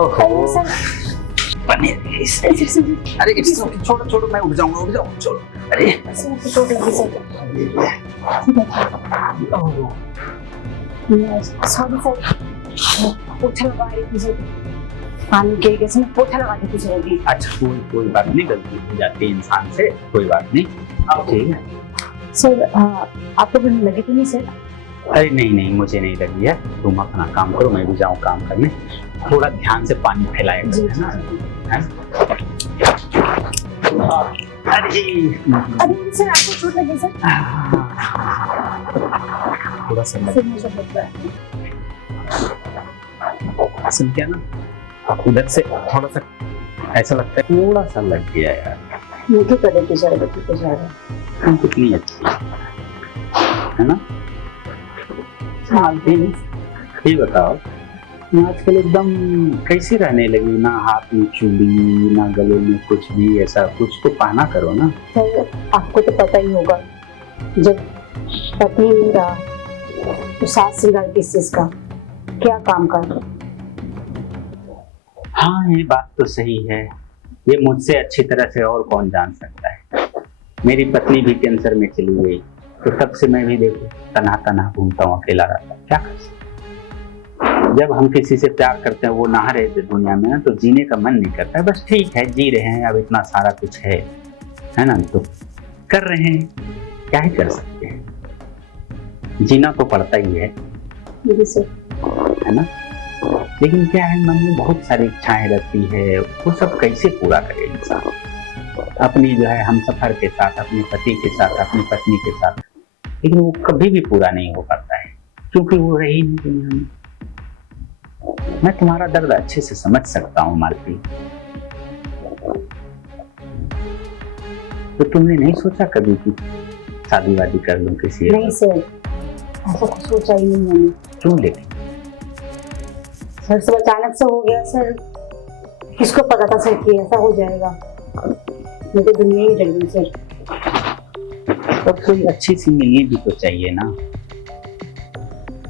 ओहो सर पनीर। अरे it's okay, छोड़ो छोड़ो, मैं उठ जाऊंगा, छोड़ो। अरे चोट लगी सर। सॉरी सर, पोछा लगा रही थी सर, पानी गिर गया सर, पोछा लगा रही थी सर अभी। अच्छा कोई बात नहीं, गलती हो जाती है इंसान से, कोई बात नहीं। ठीक है सर, आपको भी लगी तो नहीं सर? अरे नहीं मुझे नहीं लगी है, तुम अपना काम करो, मैं भी जाऊँ काम करने। थोड़ा ध्यान से पानी फैलाया जी करो, है जी ना? अरे अरे सर, आपको चोट लगी सर? थोड़ा सा सर मुझे लगता है असल क्या ना, उधर से थोड़ा सा ऐसा लगता है थोड़ा सा लग गया यार। मुझे करे तो सर, बच्चे को सर तुम कितनी अच्छी है ना? मालती ये बताओ, आजकल एकदम कैसे रहने लगी, ना हाथ में चूड़ी ना गले में कुछ भी, ऐसा कुछ तो पहना करो ना। सर आपको तो पता ही होगा, जब पति नहीं रहा तो सास श्रृंगार किस चीज का, क्या काम कर। हाँ ये बात तो सही है, ये मुझसे अच्छी तरह से और कौन जान सकता है। मेरी पत्नी भी कैंसर में चली गई, तो तब से मैं भी देखो तन्हा घूमता हूँ, अकेला रहता हूँ, क्या कर सकता। जब हम किसी से प्यार करते हैं, वो ना रहे दुनिया में ना, तो जीने का मन नहीं करता है। बस ठीक है, जी रहे हैं, अब इतना सारा कुछ है ना, तो कर रहे हैं, क्या ही कर सकते हैं, जीना तो पड़ता ही है ना। लेकिन क्या है, मन में बहुत सारी इच्छाएं रहती है, वो सब कैसे पूरा करे इंसान। अपनी जो है हम सफर के साथ, अपने पति के साथ, अपनी पत्नी के साथ, लेकिन वो कभी भी पूरा नहीं हो पाता है, क्योंकि वो रही नहीं दुनिया में। मैं तुम्हारा दर्द अच्छे से समझ सकता हूँ मालती, तो तुमने नहीं सोचा कभी कि शादी वादी कर लूं किसी? नहीं सर, ऐसा कुछ सोचा ही नहीं मैंने। क्यों? लेकिन सर सब अचानक से हो गया सर, किसको पता था सर कि ऐसा हो जाएगा, मैं तो दुनिया ही डर गई सर। तो कोई अच्छी सी मिलनी भी तो चाहिए ना,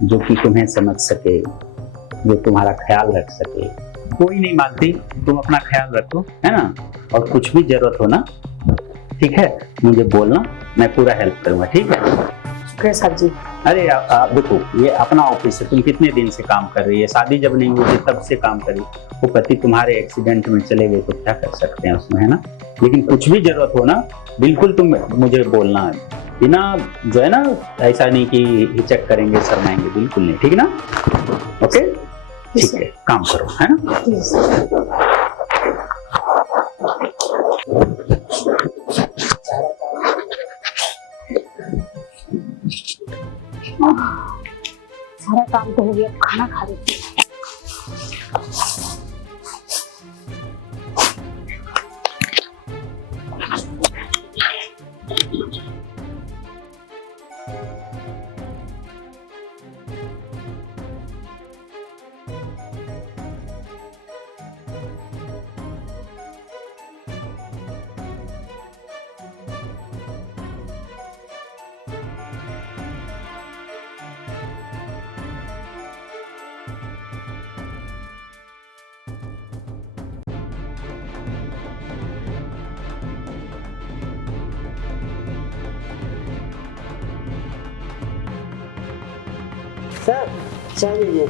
जो कि तुम्हें समझ सके, जो तुम्हारा ख्याल रख सके। कोई नहीं मानती, तुम अपना ख्याल रखो, है ना, और कुछ भी जरूरत हो ना, ठीक है, मुझे बोलना, मैं पूरा हेल्प करूंगा, ठीक है? शुक्रिया साहब जी। अरे आप देखो, ये अपना ऑफिस है, तुम कितने दिन से काम कर रही है, शादी जब नहीं हुई थी तब से काम करी, वो पति तुम्हारे एक्सीडेंट में चले गए, तो क्या कर सकते हैं उसमें, है ना। लेकिन कुछ भी जरूरत हो ना, बिल्कुल तुम मुझे बोलना है, बिना जो है ना, ऐसा नहीं कि हिचक करेंगे, शर्माएंगे, बिल्कुल नहीं, ठीक है ना? ओके ठीक है, काम करो, है ना। सारा काम तो हो गया, खाना खा लेती हूँ। सर चाय लीजिए।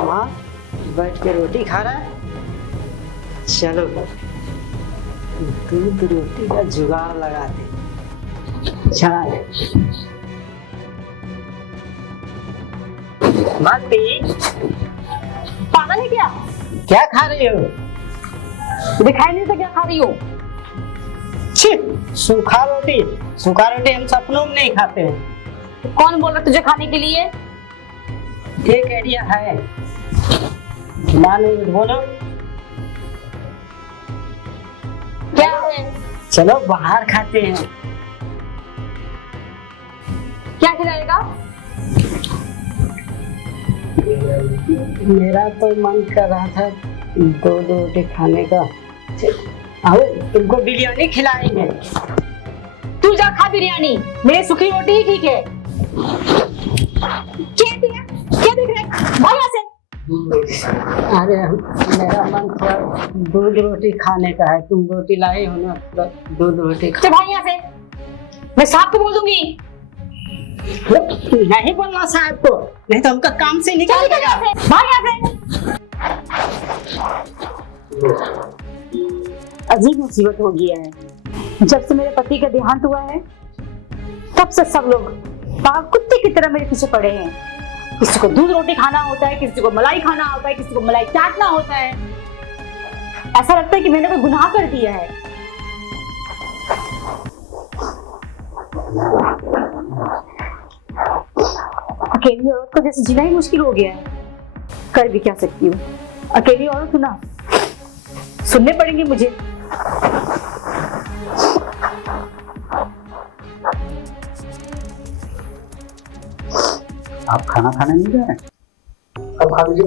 माँ बैठ के रोटी खा रहा है, चलो दूध रोटी का जुगाड़ लगा दे। चाय मालती, पागल है क्या? क्या खा रही हो? दिखाई नहीं तो क्या खा रही हो? सूखा रोटी हम सपनों में नहीं खाते हैं। कौन बोल रहा तुझे खाने के लिए? एक आइडिया है, माँ ने बोलो। क्या है? चलो बाहर खाते हैं। क्या खिलाएगा? मेरा तो मन कर रहा था दो रोटी खाने का। आओ तुमको बिरयानी खिलाएंगे। तू जा खा बिरयानी, मेरे सूखी रोटी ही ठीक है। क्या देख रहे भाई यहाँ से? अरे मेरा मन थोड़ा दूध रोटी खाने का है, तुम रोटी लाई हो ना, थोड़ा दूध रोटी चल भाई यहाँ से, मैं साहब को बोल दूंगी। नहीं बोलना साहब को, नहीं तो हमका काम से निकाल देगा। भाई यहाँ से। अजीब मुसीबत हो गया है। जब से मेरे पति का देहांत हुआ है तब से सब लोग पागल कुत्ते की तरह मेरे पीछे पड़े हैं। किसी को दूध रोटी खाना होता है, किसी को मलाई खाना होता है, किसी को मलाई चाटना होता है। ऐसा लगता है कि मैंने कोई गुनाह कर दिया है। अकेली औरत को जैसे जीना ही मुश्किल हो गया है। कर भी क्या सकती हूँ, अकेली औरत हूँ ना, सुनने पड़ेंगे मुझे। आप खाना खाने नहीं जा रहे? अब खा लीजिए।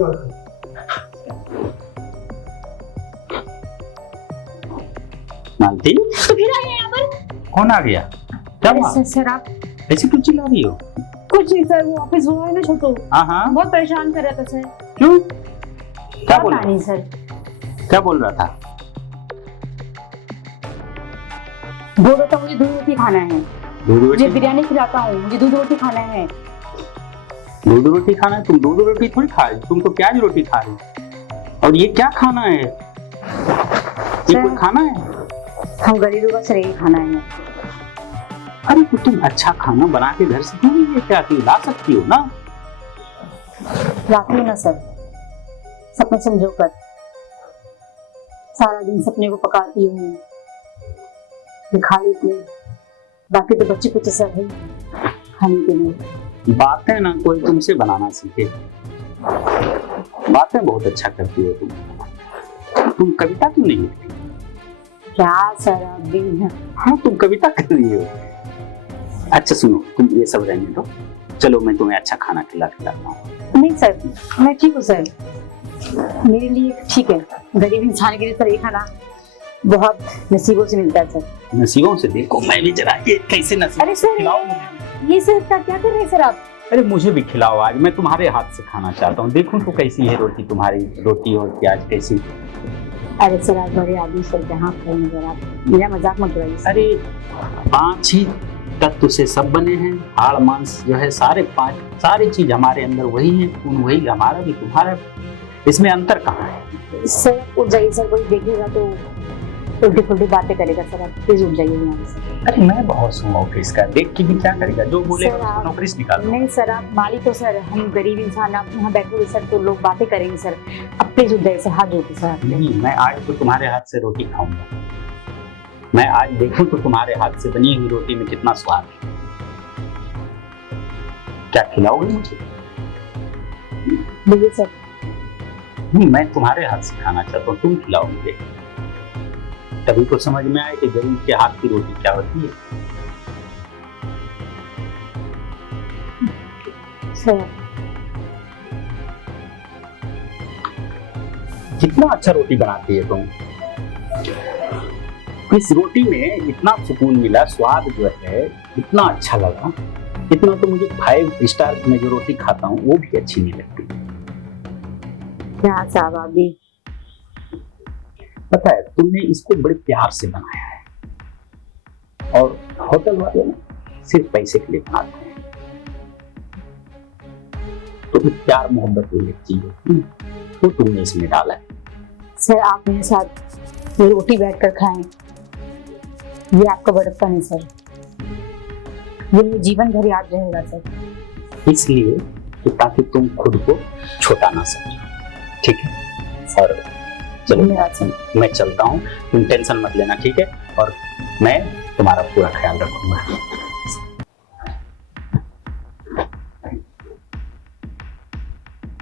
मालती, तो फिर आइए यहाँ पर। कौन आ गया? क्या हुआ? सर आप ऐसी क्यों चिल्ला रही हो? कुछ नहीं सर, वो ऑफिस हुआ है ना छोटू, हाँ हाँ, बहुत परेशान कर रहा था सर। क्यों? क्या बोल पता नहीं सर। क्या बोल रहा था? बोल रहा था मुझे दूध रोटी खाना है, दूध मुझे रोटी? बिरयानी खिलाता हूँ, मुझे दूध रोटी खाना है। दूध रोटी खाना है? तुम दूध रोटी थोड़ी खा रही, तुम तो प्याज रोटी खा रही। और ये क्या खाना है? ये कोई खाना है? हम गरीबों का सर यही खाना है। अरे तो तुम अच्छा खाना बना के घर से क्यों नहीं लेके आती हो? ला सकती हो ना। लाती हूँ ना सर, सपने समझो कर। सारा दिन सपने को पकाती हूँ, खा लेती हूँ। बाकी तो बच्चे कुछ सब है खाने के लिए। बातें ना कोई तुमसे बनाना सीखे। बातें बहुत अच्छा करती हो तुम कविता क्यों नहीं लिखती? क्या सर आप भी हाँ, तुम कविता कर रही हो। अच्छा सुनो, तुम ये सब रहने दो, चलो मैं तुम्हें अच्छा खाना खिलाता हूँ। नहीं सर, मैं ठीक हूँ सर, मेरे लिए ठीक है। गरीब इंसान के लिए सर ये खाना बहुत नसीबों से मिलता है सर। नसीबों से? देखो मैं भी जरा, ये कैसे नसीब। अरे सर, खिलाओ मुझे। ये सर क्या कर रहे हैं सर आप? अरे मुझे भी खिलाओ, आज मैं तुम्हारे हाथ से खाना चाहता हूँ। देखूं तो कैसी है रोटी, तुम्हारी रोटी और प्याज कैसी। अरे सर आप बड़े आदमी सर, जहाँ खाएंगे सर आप, मेरा मजाक मत उड़ाइए। अरे 5 ही तत्व से सब बने हैं, हाड़ मांस जो है, सारे 5 सारी चीज हमारे अंदर वही है, खून वही, हमारा भी तुम्हारा, इसमें अंतर कहाँ है? सर उठ जाइए सर, कोई देखेगा तो उल्टी फुल्टी बातें करेगा सर, आप प्लीज उठ जाइए यहाँ से। अरे मैं बहुत हूँ ऑफिस का, देख के भी क्या करेगा, जो बोलेगा सर, उसको नौकरी से निकाल दो। नहीं सर, आप मालिक हो सर, हम गरीब इंसान, आप यहाँ बैठे हुए सर तो लोग बातें करेंगे सर। अब प्लीज उठ जाइए सर, हाथ जोड़ते सर। नहीं, मैं आज तो तुम्हारे हाथ से रोटी खाऊंगा। मैं आज देखूं तो तुम्हारे हाथ से बनी हुई रोटी में कितना स्वाद है। क्या खिलाओगे मुझे? बोलिए सर। मैं तुम्हारे हाथ से खाना चाहता हूँ, तुम खिलाओ मुझे। तभी तो समझ में आए कि गरीब के हाथ की रोटी क्या होती है। सर कितना अच्छा रोटी बनाती है तुम। इस रोटी में इतना सुकून मिला, स्वाद जो है इतना अच्छा लगा, इतना तो मुझे 5 स्टार में जो रोटी खाता हूँ वो भी अच्छी नहीं लगती। क्या साहब आप भी, पता है तुमने इसको बड़े प्यार से बनाया है, और होटल वाले ना सिर्फ पैसे के लिए बनाते हैं। तो प्यार मोहब्बत ये चीज होती है, तो तुमने इसमें डाला है। सर आप मेरे साथ ये रोटी बैठकर खाएं, ये आपका बड़प्पन है सर, ये मेरे जीवन भर याद रहेगा सर। इसलिए कि ताकि तुम खुद को छोटा ना समझो, ठीक है? और चलो धन्यवाद सर। मैं चलता हूँ, तुम टेंशन मत लेना, ठीक है? और मैं तुम्हारा पूरा ख्याल रखूंगा।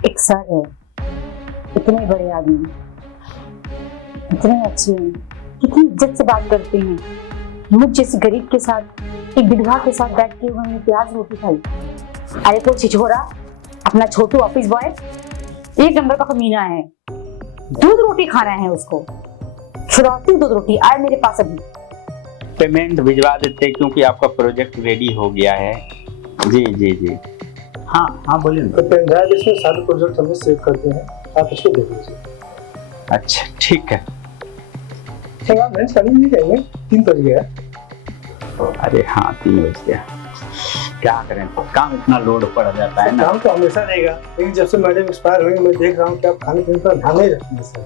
एक सर है, इतने बड़े आदमी, इतने अच्छे हैं, कितनी इज्जत से बात करते हैं। मुझ जैसे गरीब के साथ, एक विधवा के साथ बैठ के उन्होंने प्याज रोटी खाई। अरे तो छिछोरा, अपना छोटू ऑफिस बॉय 1 नंबर का कमीना है, दूध रोटी खाना है उसको, छुड़ाती दूध रोटी आए मेरे पास अभी। पेमेंट भिजवा देते क्योंकि आपका प्रोजेक्ट रेडी हो गया है। जी जी जी, हाँ हाँ बोलिए ना। तो पेन ड्राइव इसमें सारे प्रोजेक्ट हमें सेव करते हैं, आप इसको देख लीजिए। अच्छा ठीक है। सर आप लंच करने नहीं जाएंगे, 3 बज गया है। अरे हाँ 3 बज गया, क्या करें, काम इतना लोड पड़ जाता है ना। काम तो हमेशा रहेगा, लेकिन जब से मैडम एक्सपायर हुई मैं देख रहा हूँ कि आप खाने पीने पर ध्यान नहीं रखते हैं सर।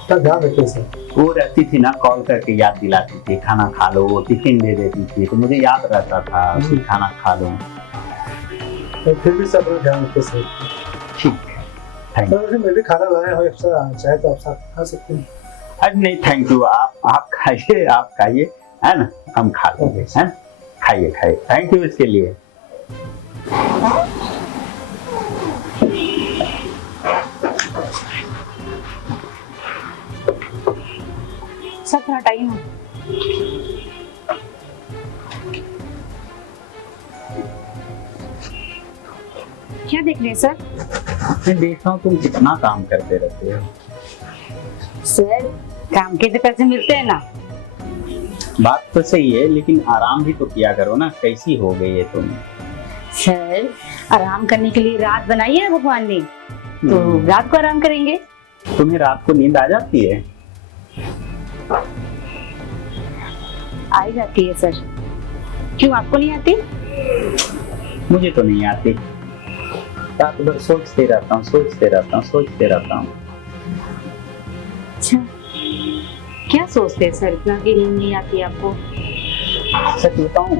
इसका ध्यान रखिए सर। वो रहती थी ना, कॉल करके याद दिलाती थी खाना खा लो, वो टिफिन दे देती थी तो मुझे याद रहता था कि खाना खा लो। तो फिर भी सब अपना ध्यान रखिए सर। ठीक है, थैंक सर यू। वैसे मैं भी खाना लाया हूँ एक्स्ट्रा, चाहे तो आप साथ खा सकते हैं। अरे नहीं थैंक यू, आप खाइए, आप खाइए, है ना, हम खा लेंगे, है ना, खाइए खाइए, थैंक यू इसके लिए। सर थोड़ा टाइम है। क्या देख रहे हैं सर? मैं देख रहा हूँ तुम कितना काम करते रहते हो। सर काम के तो पैसे मिलते हैं ना। बात तो सही है लेकिन आराम भी तो किया करो ना, कैसी हो गई है तुम। सर आराम करने के लिए रात बनाई है भगवान ने, तो रात को आराम करेंगे। तुम्हें रात को नींद आ जाती है? आ ही जाती है सर। क्यों आपको नहीं आती? मुझे तो नहीं आती, रात भर सोचते रहता हूँ, सोचते रहता हूँ, सोचते रहता हूँ। अच्छा क्या सोचते हैं सर इतना कि नींद नहीं आती आपको? सच बताऊं,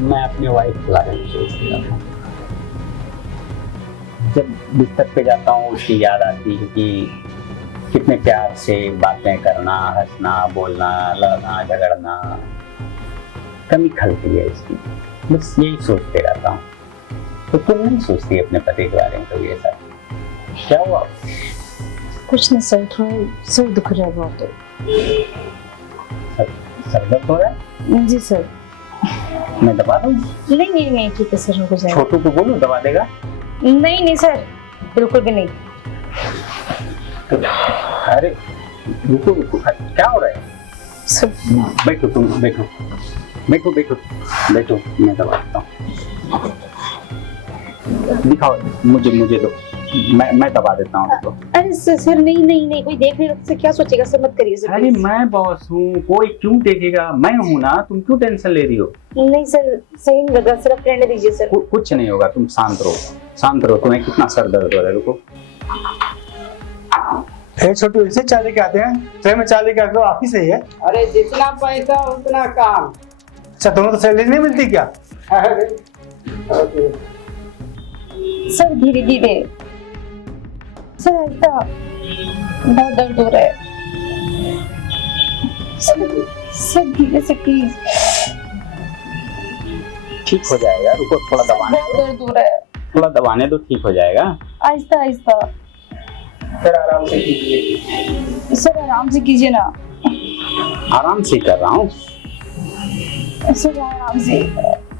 मैं अपनी वाइफ के बारे में सोच रहा था। जब बिस्तर पे जाता हूँ उसकी याद आती है कि कितने प्यार से बातें करना, हंसना, बोलना, लड़ना, झगड़ना, कमी खलती है इसकी, बस यही सोचते रहता हूँ। तो तुम नहीं सोचती अपने पति के बारे में? तो ये सब क्या हुआ? कुछ नहीं सर, थोड़ा सिर दुख रहा है बहुत। सर दर्द हो रहा है? जी सर। मैं दबा दूं? नहीं नहीं नहीं ठीक है सर, हो जाएगा। छोटू को बोलूं दबा देगा? नहीं नहीं सर, बिल्कुल भी नहीं। अरे रुको रुको, क्या हो रहा है? सर बैठो तुम, बैठो बैठो बैठो बैठो, मैं दबाता हूँ। दिखाओ मुझे, मुझे दो, मैं दबा देता हूँ उसको। अरे सर नहीं नहीं नहीं, कोई देख नहीं रहा, क्या सोचेगा सर, मत करिए सर। अरे मैं बॉस हूँ, कोई क्यों देखेगा, मैं हूँ ना, तुम क्यों टेंशन ले रही हो? नहीं सर, सही नहीं लग रहा सर, आप रहने दीजिए सर। कुछ नहीं होगा, तुम शांत रहो, शांत रहो। तुम्हें कितना सर दर्द हो रहा है? रुको। छोटू ऐसे चाय लेके आते हैं, ट्रे में चाय लेके आते हो, आप ही सही है। अरे जितना पैसा उतना काम। अच्छा तुम्हें तो सैलरी नहीं मिलती क्या? अरे सर धीरे धीरे सर, ऐसा बहुत दर्द हो रहा है सर, धीरे से प्लीज। ठीक हो जाएगा, रुको थोड़ा दबाने बहुत दो, दर्द हो रहा है, थोड़ा दबाने दो, ठीक हो जाएगा। आहिस्ता आहिस्ता फिर आराम से कीजिए। सर, आराम से कीजिए ना। आराम से कर रहा हूँ। सर आराम से।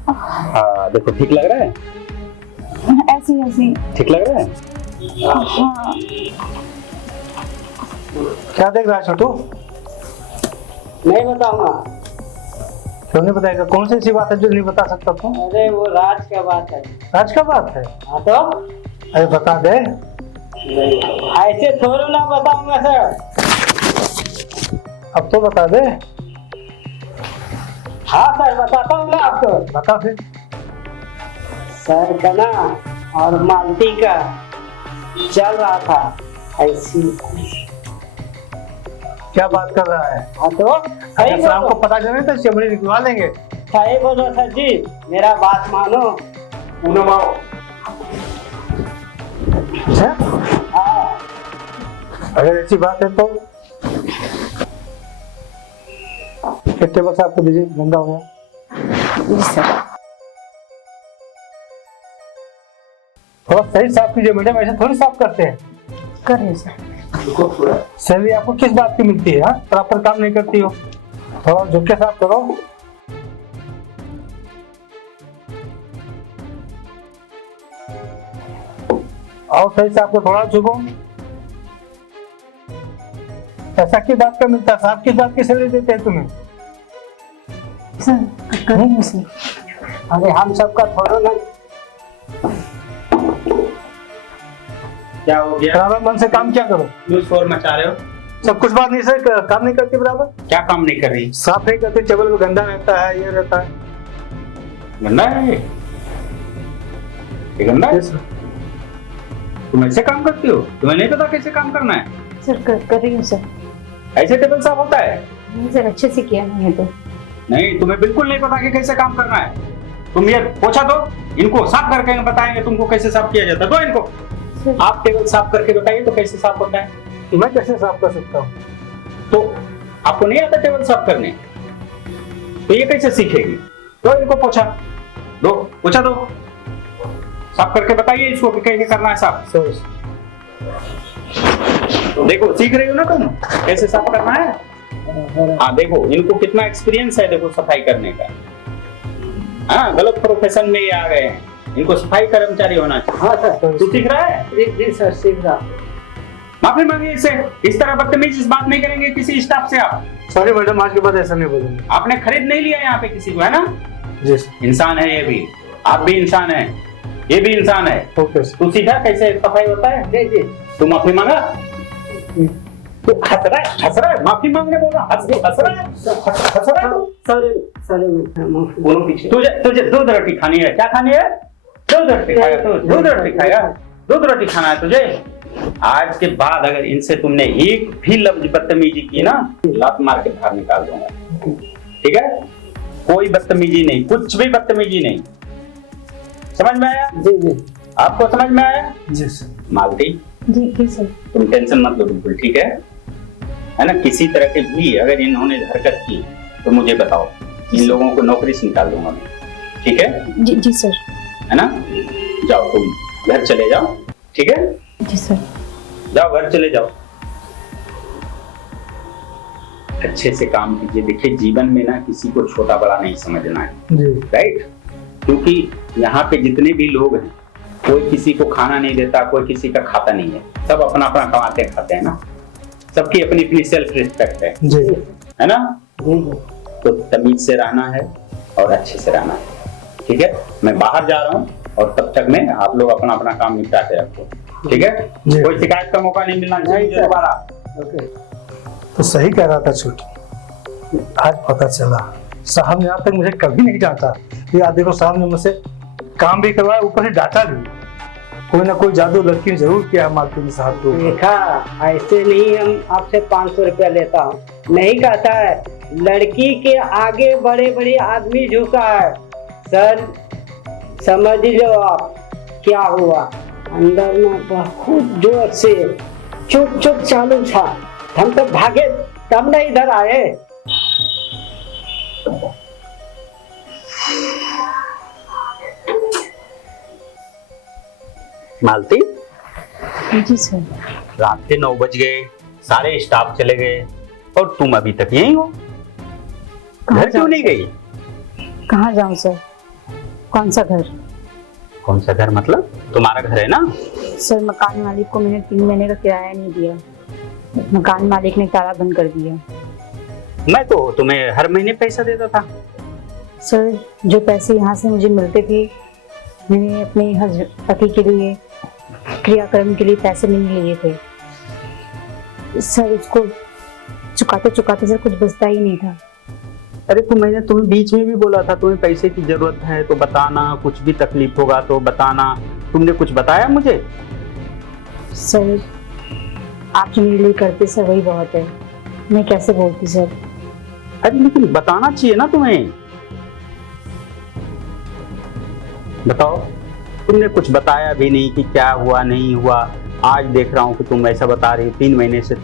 हाँ देखो, ठीक लग रहा है? ऐसी ऐसी ठीक लग रहा है? हाँ। क्या देख रहा है छोटू? नहीं बताऊंगा। क्यों नहीं बताएगा? कौन सी ऐसी बात है जो नहीं बता सकता तुम? अरे वो राज का बात है। आज का बात है? हाँ तो अरे बता दे। ऐसे थोड़ा ना बताऊंगा सर। अब तो बता दे। हाँ सर बताता हूँ ना आपको। बता फिर। सर का ना और मालती का चल रहा था ऐसी। क्या बात कर रहा है? हाँ तो सही अगर शाम को बोलो, पता चले तो चमड़ी निकलवा लेंगे। सही बोलो सर जी, मेरा बात मानो। पूनम आओ। अच्छा हाँ अगर ऐसी बात है तो कितने बक्स आपको दीजिए, गंदा हो गया। जी सर। थोड़ा सही साफ कीजिए मैडम, ऐसे थोड़ी साफ करते हैं। कर रहे हैं सर। सैलरी आपको किस बात की मिलती है? प्रॉपर काम नहीं करती हो, थोड़ा झुक के साफ करो। और सही से आपको थोड़ा झुको। ऐसा किस बात का मिलता है? साहब किस बात की सैलरी देते हैं तुम्हें? कर रही हूँ सर। अरे हम सबका थोड़ा ना क्या हो गया? बराबर मन से काम क्या करो। क्यों शोर मचा रहे हो? सब कुछ बात नहीं सर, काम नहीं करते बराबर, क्या काम नहीं कर रही? साफ नहीं करते, टेबल पे गंदा रहता है, ये रहता है। गंदा है ये गंदा है? Yes, sir। तुम ऐसे काम करती हो? तुम्हें नहीं पता कैसे काम करना है? सर कर रही हूँ सर। ऐसे टेबल साफ होता है? नहीं सर, अच्छे से किया मैंने तो। नहीं, तुम्हें बिल्कुल नहीं पता कि कैसे काम करना है। तुम ये पोछा दो, इनको साफ करके बताएंगे तुमको कैसे साफ किया जाता है। दो इनको। सर आप टेबल साफ करके बताइए तो कैसे साफ होता है। मैं कैसे साफ कर सकता हूँ? तो आपको नहीं आता टेबल साफ करने, तो ये कैसे सीखेगी? दो इनको पोछा दो, पोछा दो, साफ करके बताइए इसको कि कैसे करना है साफ। सर तो देखो, सीख रही हो ना तुम कैसे साफ करना है। हाँ देखो, इनको कितना एक्सपीरियंस है देखो सफाई करने का। हाँ, गलत प्रोफेशन में ये आ गए हैं, इनको सफाई कर्मचारी होना चाहिए। हाँ सर। तू सीख रहा है? जी सर, सीख रहा। माफी मांगिए इससे, इस तरह बदतमीजी से बात नहीं करेंगे किसी स्टाफ से आप। सॉरी मैडम, आज के बाद ऐसा नहीं बोलूंगा। आपने खरीद नहीं लिया यहाँ पे किसी को, है ना? जी सर। इंसान है ये भी, आप भी इंसान है, ये भी इंसान है। Okay sir. तू सीखा कैसे सफाई होता है? जी जी। तू माफी मांगा? तू हंस रहा है, माफी मांगने बोल रहा, हंस रहा है, हंस रहा है तू। सॉरी। बोलो पीछे। तुझे दूध रोटी खानी है? क्या खानी है? दूध रोटी खाएगा तू? दूध रोटी खाएगा? दूध रोटी खाना है तुझे? आज के बाद अगर इनसे तुमने एक भी लफ्ज बदतमीजी की ना, लात मार के बाहर निकाल दूंगा, ठीक है? कोई बदतमीजी नहीं, कुछ भी बदतमीजी नहीं। समझ में आया? जी जी। आपको समझ में आया? जी सर। मालती, जी सर। तुम टेंशन मत लो बिल्कुल, ठीक है ना? किसी तरह के भी अगर इन्होंने हरकत की तो मुझे बताओ, इन लोगों को नौकरी से निकाल दूंगा मैं, ठीक है? जी सर। है ना? जाओ तुम घर चले जाओ, ठीक है? जी सर। जाओ घर चले जाओ, अच्छे से काम कीजिए। देखिए, जीवन में ना किसी को छोटा बड़ा नहीं समझना है, जी। राइट? क्योंकि यहाँ पे जितने भी लोग हैं, कोई किसी को खाना नहीं देता, कोई किसी का खाता नहीं है, सब अपना अपना कमाते खाते हैं ना, सबकी अपनी अपनी सेल्फ रिस्पेक्ट है जी। है ना? जी जी। तो तमीज से रहना है और अच्छे से रहना है, ठीक है? मैं बाहर जा रहा हूँ और तब तक में आप लोग अपना अपना काम निपटा के रखो, ठीक है? जी। कोई शिकायत का मौका नहीं मिलना चाहिए मुझे दोबारा। ओके। तो सही कह रहा था छोटी, आज पता चला। साहब ने आज तक मुझे कभी नहीं डांटा, ये आज देखो साहब ने मुझसे काम भी करवाया, ऊपर से डांटा भी। कोई ना कोई जादू लड़की ने जरूर किया है मालकिन ने साहब को। देखा, ऐसे नहीं हम आपसे 500 रुपया लेता हूँ, नहीं कहता है। लड़की के आगे बड़े बड़े आदमी झुका है सर, समझ लो आप क्या हुआ। अंदर में बहुत जोर से चुप चुप चालू था, हम तो भागे तब न इधर आए। मालती, जी सर। रात के 9 बज गए, सारे स्टाफ चले गए और तुम अभी तक यहीं हो। घर क्यों नहीं गई? कहाँ जाऊँ सर? कौन सा घर? कौन सा घर मतलब? तुम्हारा घर है ना? सर, मकान मालिक को मैंने 3 महीने का किराया नहीं दिया, मकान मालिक ने ताला बंद कर दिया। मैं तो तुम्हें हर महीने पैसा देता था। सर, जो पैसे यहाँ से मुझे मिलते थे, मैंने अपने पति के लिए क्रियाक्रम के लिए पैसे नहीं लिए थे सर। उसको चुकाते चुकाते सर कुछ बचता ही नहीं था। अरे तो मैंने तुम्हें बीच में भी बोला था तुम्हें पैसे की जरूरत है तो बताना, कुछ भी तकलीफ होगा तो बताना। तुमने कुछ बताया मुझे? सर, आप जो मेरे लिए करते सर वही बहुत है, मैं कैसे बोलती सर। अरे लेकिन बताना चाहिए ना तुम्हें। बताओ, तुमने कुछ बताया भी नहीं कि क्या हुआ नहीं हुआ। आज देख रहा हूँ कि तुम ऐसा बता रही हो। 3 महीने से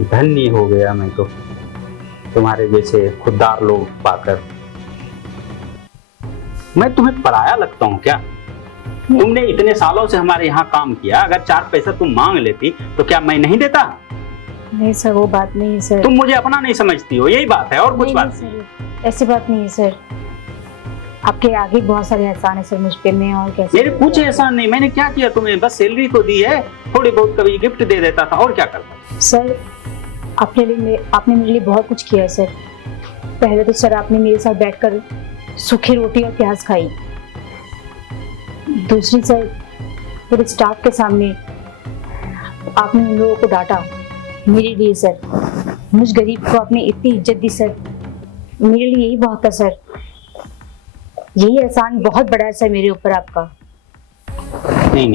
धन्य हो गया मैं तो तुम्हारे जैसे खुददार लोग पाकर। मैं तुम्हें पराया लगता हूँ क्या? तुमने इतने सालों से हमारे यहाँ काम किया, अगर 4 पैसा तुम मांग लेती तो क्या मैं नहीं देता? नहीं सर, वो बात नहीं है सर। तुम मुझे अपना नहीं समझती हो, यही बात है और कुछ बात नहीं। सर, ऐसी बात नहीं है सर। आपके आगे बहुत सारे एहसान है सर मुझ पे, मैं और कैसे? मेरे कुछ एहसान नहीं, मैंने क्या किया तुम्हें? बस सैलरी तो दी है, थोड़ी बहुत कभी गिफ्ट दे देता था, और क्या करता? सर, आपने मेरे लिए बहुत कुछ किया है सर। पहले तो सर आपने मेरे साथ बैठकर सूखी रोटी और प्याज खाई, दूसरी सर पूरे स्टाफ के सामने आपने उन लोगों को डांटा। मेरे लिए सर, मुझ गरीब को आपने इतनी इज्जत दी सर, मेरे लिए यही बहुत था सर। यही एहसान बहुत बड़ा है सर मेरे ऊपर आपका। नहीं,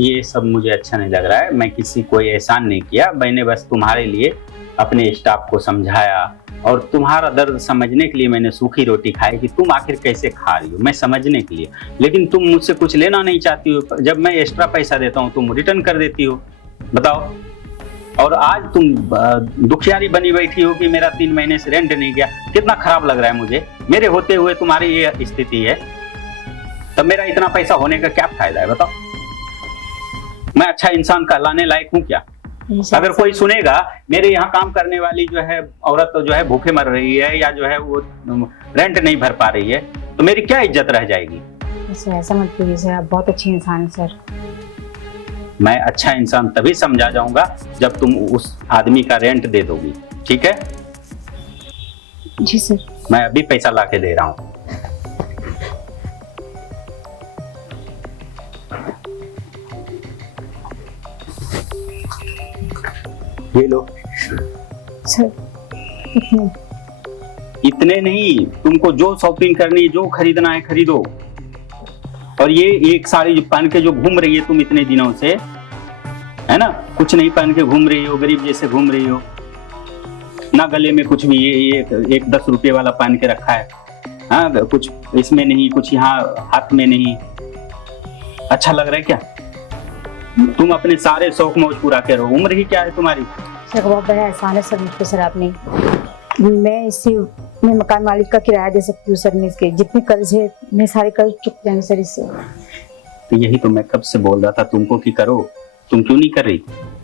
ये सब मुझे अच्छा नहीं लग रहा है। मैं किसी को एहसान नहीं किया, मैंने बस तुम्हारे लिए अपने स्टाफ को समझाया और तुम्हारा दर्द समझने के लिए मैंने सूखी रोटी खाई कि तुम आखिर कैसे खा रही हो, मैं समझने के लिए। लेकिन तुम मुझसे कुछ लेना नहीं चाहती हो। जब मैं एक्स्ट्रा पैसा देता हूँ तुम रिटर्न कर देती हो, बताओ। और आज तुम दुखियारी बनी बैठी हो कि मेरा 3 महीने से रेंट नहीं गया। कितना खराब लग रहा है मुझे, मेरे होते हुए तुम्हारी ये स्थिति है। तब मेरा इतना पैसा होने का क्या फायदा है, बताओ। मैं अच्छा इंसान कहलाने लायक हूँ क्या? अगर कोई सुनेगा मेरे यहाँ काम करने वाली जो है औरत जो है भूखे मर रही है या जो है वो रेंट नहीं भर पा रही है, तो मेरी क्या इज्जत रह जाएगी? सर ऐसा मत कीजिए सर, आप बहुत अच्छे इंसान हैं सर। मैं अच्छा इंसान तभी समझा जाऊंगा जब तुम उस आदमी का रेंट दे दोगी, ठीक है? जी सर। मैं अभी पैसा ला के दे रहा हूँ। ये लो। सर इतने नहीं, तुमको जो शॉपिंग करनी है, जो खरीदना है खरीदो। और ये एक साड़ी पहन के जो घूम रही है तुम इतने दिनों से, है ना, कुछ नहीं पहन के घूम रही हो, गरीब जैसे घूम रही हो ना। गले में कुछ भी ये एक 10 रुपये वाला पहन के रखा है, हाँ, कुछ इसमें नहीं, कुछ यहाँ हाथ में नहीं। अच्छा लग रहा है क्या? तुम अपने सारे शौक मौज पूरा करो। उम्र ही क्या है तुम्हारी? सर बहुत बड़ा एहसान है सर मुझ पे सर आपने। मैं इससे मैं मकान मालिक का किराया दे सकती हूँ सर। मैं इसके जितने कर्ज है मैं सारे कर्ज चुक जाएंगे सर इससे। तो यही तो मैं कब से बोल रहा था तुमको कि करो, तुम क्यों नहीं कर रही?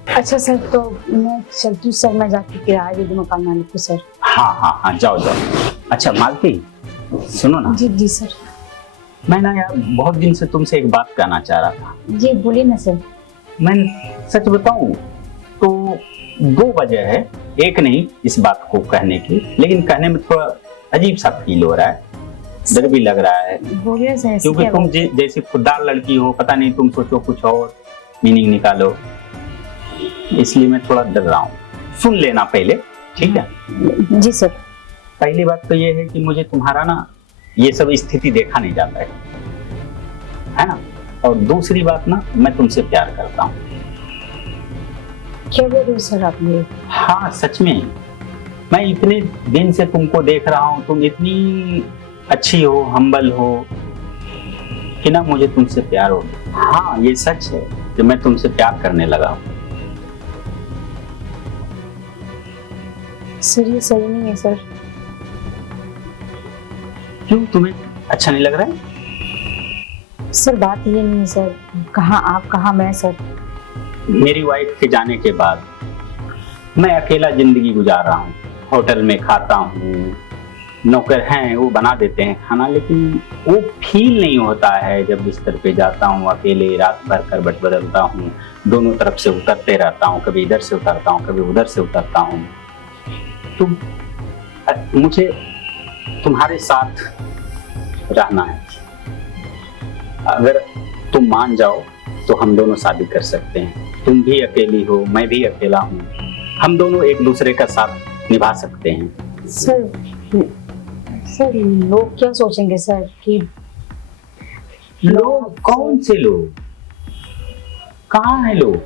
अच्छा सर, तो मैं चलती हूँ सर, मैं जाके किराया दे दूँ मकान मालिक को सर। हाँ, जाओ। अच्छा मालती, सुनो ना। जी सर। मैं ना यार बहुत दिन से तुमसे एक बात कहना चाह रहा था। जी बोलिए ना सर। मैं सच बताऊं तो 2 वजह है, एक नहीं इस बात को कहने की, लेकिन कहने में थोड़ा अजीब सा फील हो रहा है, डर भी लग रहा है। बोलिए सर। क्योंकि तुम जैसी खुददार लड़की हो, पता नहीं तुम सोचो कुछ और मीनिंग निकालो, इसलिए मैं थोड़ा डर रहा हूँ। सुन लेना पहले, ठीक है? जी सर। पहली बात तो ये है कि मुझे तुम्हारा ना ये सब स्थिति देखा नहीं जाता है ना। और दूसरी बात ना, मैं तुमसे प्यार करता हूँ। क्या बोल रहे हो सर आपने? हाँ सच में, मैं इतने दिन से तुमको देख रहा हूँ, तुम इतनी अच्छी हो, हम्बल हो कि ना मुझे तुमसे प्यार हो गया। हाँ ये सच है कि मैं तुमसे प्यार करने लगा हूँ। सर ये सही नहीं है सर। क्यों, तुम्हें अच्छा नहीं लग रहा है? सर बात ये नहीं है सर, कहाँ आप कहाँ मैं सर। मेरी वाइफ के जाने के बाद मैं अकेला जिंदगी गुजार रहा हूँ। होटल में खाता हूँ, नौकर हैं वो बना देते हैं खाना, लेकिन वो फील नहीं होता है जब बिस्तर पे जाता हूँ अकेले। रात भर करवट बदलता हूँ, दोनों तरफ से उतरते रहता हूँ, कभी इधर से उतरता हूँ, कभी उधर से उतरता हूँ। तो मुझे तुम्हारे साथ रहना है। अगर तुम मान जाओ तो हम दोनों शादी कर सकते हैं। तुम भी अकेली हो, मैं भी अकेला हूँ, हम दोनों एक दूसरे का साथ निभा सकते हैं। सर लोग क्या सोचेंगे सर कि लोग? कौन से लोग? कहाँ है लोग?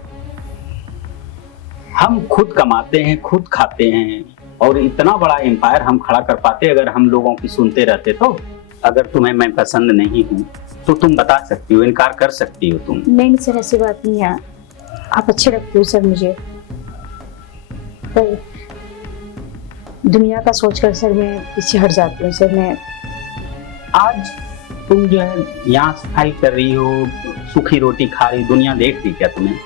हम खुद कमाते हैं, खुद खाते हैं, और इतना बड़ा एम्पायर हम खड़ा कर पाते अगर हम लोगों की सुनते रहते तो। अगर तुम्हें मैं पसंद नहीं हूँ तो तुम बता सकती हो, इनकार कर सकती हो तुम। नहीं सर ऐसी बात नहीं है, आप अच्छे लगते हो सर मुझे, पर दुनिया का सोचकर सर मैं पीछे हट जाती हूँ सर। मैं आज तुम जो है यहाँ सफाई कर रही हो, सूखी रोटी खा रही, दुनिया देख रही क्या तुम्हें?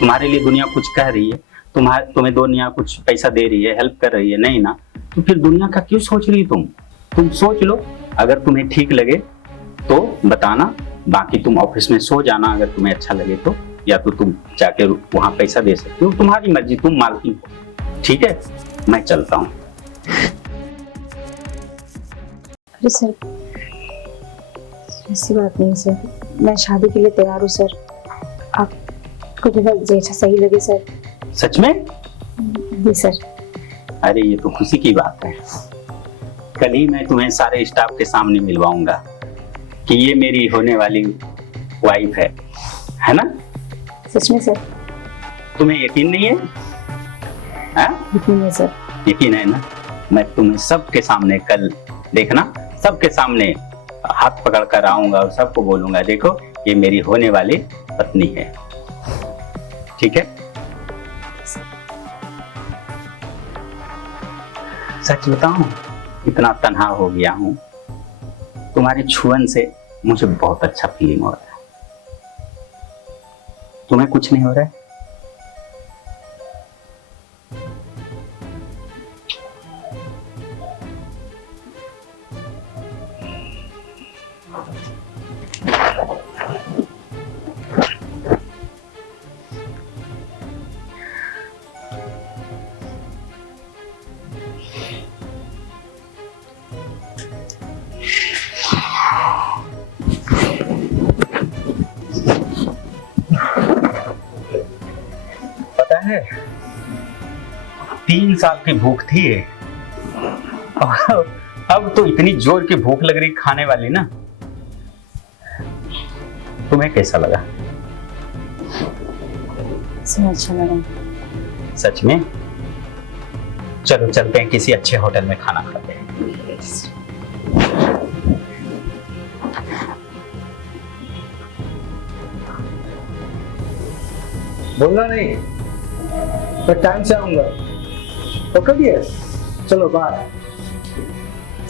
तुम्हारे लिए दुनिया कुछ कह रही है? तुम्हें दुनिया कुछ पैसा दे रही है, हेल्प कर रही है? नहीं ना, तो फिर दुनिया का क्यों सोच रही तुम? तुम सोच लो, अगर तुम्हें ठीक लगे तो बताना, बाकी तुम ऑफिस में सो जाना अगर तुम्हें अच्छा लगे तो, या तो तुम जाके वहां पैसा दे सकते हो, तुम्हारी मर्जी, तुम मालकिन हो। ठीक है, मैं चलता हूँ। अरे सर, ऐसी बात नहीं सर, मैं शादी के लिए तैयार हूँ सर। आपको जैसा सही लगे सर। सच में? जी सर। अरे ये तो खुशी की बात है। कल ही मैं तुम्हें सारे स्टाफ के सामने मिलवाऊंगा कि ये मेरी होने वाली वाइफ है ना? सच में सर? तुम्हें यकीन नहीं है? यकीन है सर। यकीन है ना? मैं तुम्हें सबके सामने कल, देखना, सबके सामने हाथ पकड़ कर आऊंगा और सबको बोलूंगा, देखो ये मेरी होने वाली पत्नी है। ठीक है? सच बताऊं, इतना तन्हा हो गया हूं, तुम्हारे छुअन से मुझे बहुत अच्छा फीलिंग हो रहा है। तुम्हें कुछ नहीं हो रहा है? पता है, 3 साल की भूख थी और अब तो इतनी जोर की भूख लग रही खाने वाली ना। तुम्हें कैसा लगा? सर अच्छा लगा। सच में? चलो चलते हैं, किसी अच्छे होटल में खाना खाते हैं। बोलना नहीं, तो टाइम से आऊंगा। तो कभी है? चलो बाय।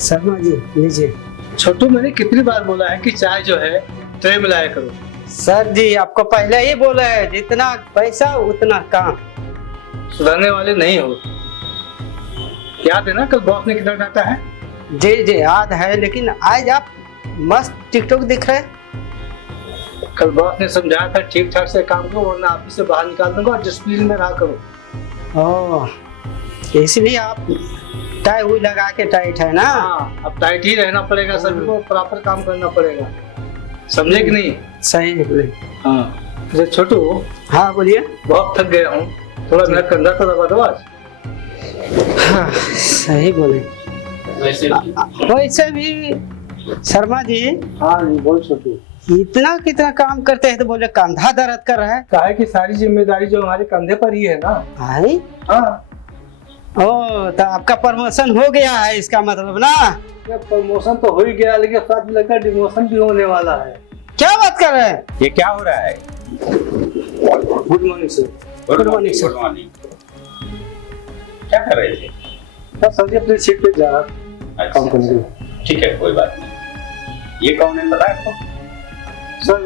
शर्मा जी लीजिए। छोटू, मैंने कितनी बार बोला है कि चाय जो है ट्रे में लाया करो। सर जी आपको पहले ही बोला है, जितना पैसा उतना काम। सुधरने वाले नहीं हो। याद है ना कल बॉस ने कितना डांटा है? जी जी याद है, लेकिन आज आप मस्त टिकटॉक दिख रहे हैं। कल बॉस ने समझाया था ठीक ठाक से काम करो वरना ऑफिस से बाहर निकाल दूंगा और डिसिप्लिन में रहा करो। ओह, इसलिए आप टाई हुई लगा के टाइट है ना? हाँ, अब टाइट ही रहना पड़ेगा, सभी को प्रॉपर काम करना पड़ेगा। समझे कि नहीं? सही निकले। हाँ। अच्छा छोटू, हाँ बोलिए। बहुत थक गया हूँ, थोड़ा मेरा कंधा तो दबा दो आज। हाँ, सही बोले। वैसे भी शर्मा जी। हाँ बोल छोटू। इतना कितना काम करते हैं तो बोले कंधा दर्द कर रहा है। काहे कि सारी जिम्मेदारी जो हमारे कंधे पर ही है ना। भाई हाँ। ओ, तो आपका प्रमोशन हो गया है इसका मतलब ना? प्रमोशन तो हो ही गया, लेकिन साथ में लगता है डिमोशन भी होने वाला है। क्या बात कर रहे हैं? ये क्या हो रहा है? Good morning sir. Good morning sir. Good morning. क्या कर रहे थे? बस सर जी अपनी सीट पे जा रहा काम करने के लिए। ठीक है, कोई बात नहीं। ये कौन है पता है आपको? सर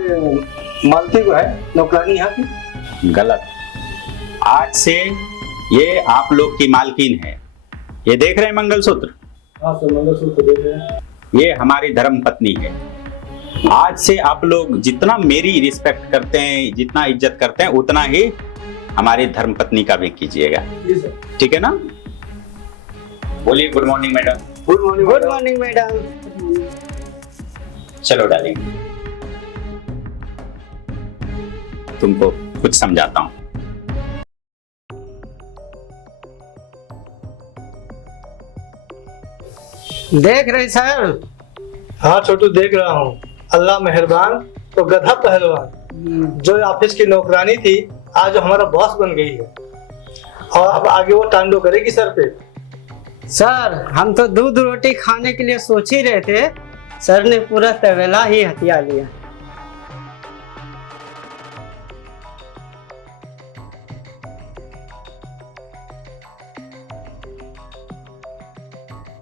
मालती को है, नौकरानी यहाँ की। गलत। आज से ये आप लोग की मालकिन है। ये देख रहे हैं मंगलसूत्र? हाँ सर, मंगलसूत्र देख रहे हैं। ये हमारी धर्म पत्नी है। आज से आप लोग जितना मेरी रिस्पेक्ट करते हैं, जितना इज्जत करते हैं, उतना ही हमारी धर्म पत्नी का भी कीजिएगा। जी सर। ठीक है ना? बोलिए good morning madam. Good morning. Good morning madam. चलो डार्लिंग, तुमको कुछ समझाता हूँ। देख रहे सर? हाँ छोटू देख रहा हूँ। अल्लाह मेहरबान तो गधा पहलवान। जो ऑफिस की नौकरानी थी आज हमारा बॉस बन गई है और अब आगे वो टांडो करेगी सर पे। सर हम तो दूध रोटी खाने के लिए सोच ही रहे थे, सर ने पूरा तवेला ही हथिया लिया।